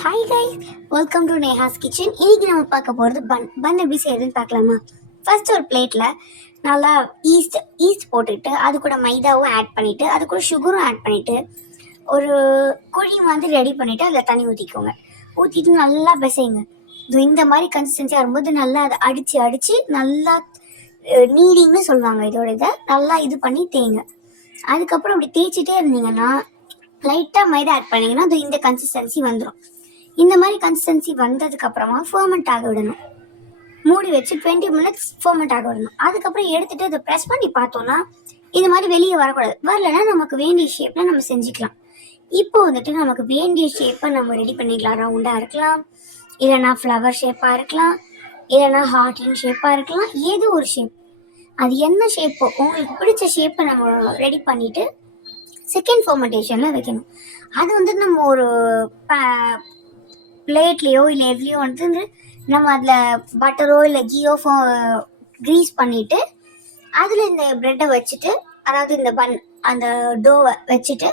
Hi guys, welcome to Neha's kitchen. இன்னைக்கு நம்ம பார்க்க போகிறது பன் எப்படி செய்யறதுன்னு பார்க்கலாமா? ஃபர்ஸ்ட் ஒரு பிளேட்டில் நல்லா ஈஸ்ட் போட்டுட்டு அது கூட மைதாவும் ஆட் பண்ணிவிட்டு அது கூட சுகரும் ஆட் பண்ணிவிட்டு ஒரு குழி வந்து ரெடி பண்ணிவிட்டு அதில் தண்ணி ஊற்றிக்கோங்க. ஊற்றிட்டு நல்லா பிசைங்க. இந்த மாதிரி கன்சிஸ்டன்சி வரும்போது நல்லா அதை அடித்து நல்லா நீடிங்னு சொல்லுவாங்க. இதோட இதை நல்லா இது பண்ணி தேங்க. அதுக்கப்புறம் அப்படி தேய்ச்சிட்டே இருந்தீங்கன்னா லைட்டாக மைதா ஆட் பண்ணிங்கன்னா அது இந்த கன்சிஸ்டன்சி வந்துடும். இந்த மாதிரி கன்சிஸ்டன்சி வந்ததுக்கப்புறமா ஃபர்மெண்ட் ஆக விடணும். மூடி வச்சு 20 மினிட்ஸ் ஃபர்மெண்ட் ஆக விடணும். அதுக்கப்புறம் எடுத்துகிட்டு அதை ப்ரெஸ் பண்ணி பார்த்தோன்னா இந்த மாதிரி வெளியே வரக்கூடாது. வரலைன்னா நமக்கு வேண்டிய ஷேப்பில் நம்ம செஞ்சுக்கலாம். இப்போ வந்துட்டு நமக்கு வேண்டிய ஷேப்பை நம்ம ரெடி பண்ணிக்கலாம். ரவுண்டாக இருக்கலாம், இல்லைனா ஃப்ளவர் ஷேப்பாக இருக்கலாம், இல்லைனா ஹார்டின் ஷேப்பாக இருக்கலாம். ஏதோ ஒரு ஷேப், அது என்ன ஷேப்போ உங்களுக்கு பிடிச்ச ஷேப்பை நம்ம ரெடி பண்ணிவிட்டு செகண்ட் ஃபர்மெண்டேஷனில் வைக்கணும். அது வந்துட்டு நம்ம ஒரு பிளேட்லேயோ இல்லை எதுலேயோ வந்து நம்ம அதில் பட்டரோ இல்லை கீயோ க்ரீஸ் பண்ணிவிட்டு அதில் இந்த ப்ரெட்டை வச்சுட்டு, அதாவது இந்த அந்த டோவை வச்சுட்டு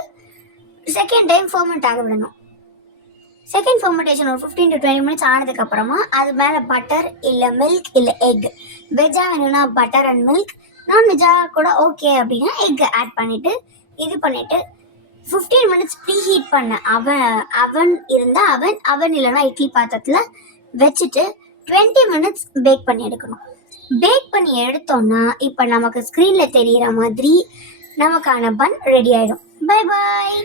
செகண்ட் டைம் ஃபர்மெண்ட் ஆக விடணும். செகண்ட் ஃபர்மெண்டேஷன் ஒரு 15 to 20 மினிட்ஸ் ஆனதுக்கப்புறமா அது மேலே பட்டர் இல்லை மில்க் இல்லை எக், வெஜ்ஜாக வேணும்னா பட்டர் அண்ட் மில்க், நான்வெஜ்ஜாக கூட ஓகே அப்படின்னா எக் ஆட் பண்ணிவிட்டு இது பண்ணிவிட்டு 15 மினிட்ஸ் ப்ரீ ஹீட் பண்ண அவன் இருந்தால் அவன் இல்லைனா இட்லி பாத்திரத்தில் வச்சுட்டு 20 மினிட்ஸ் பேக் பண்ணி எடுக்கணும். பேக் பண்ணி எடுத்தோம்னா இப்போ நமக்கு ஸ்க்ரீனில் தெரிகிற மாதிரி நமக்கான பன் ரெடி ஆகிடும். Bye bye.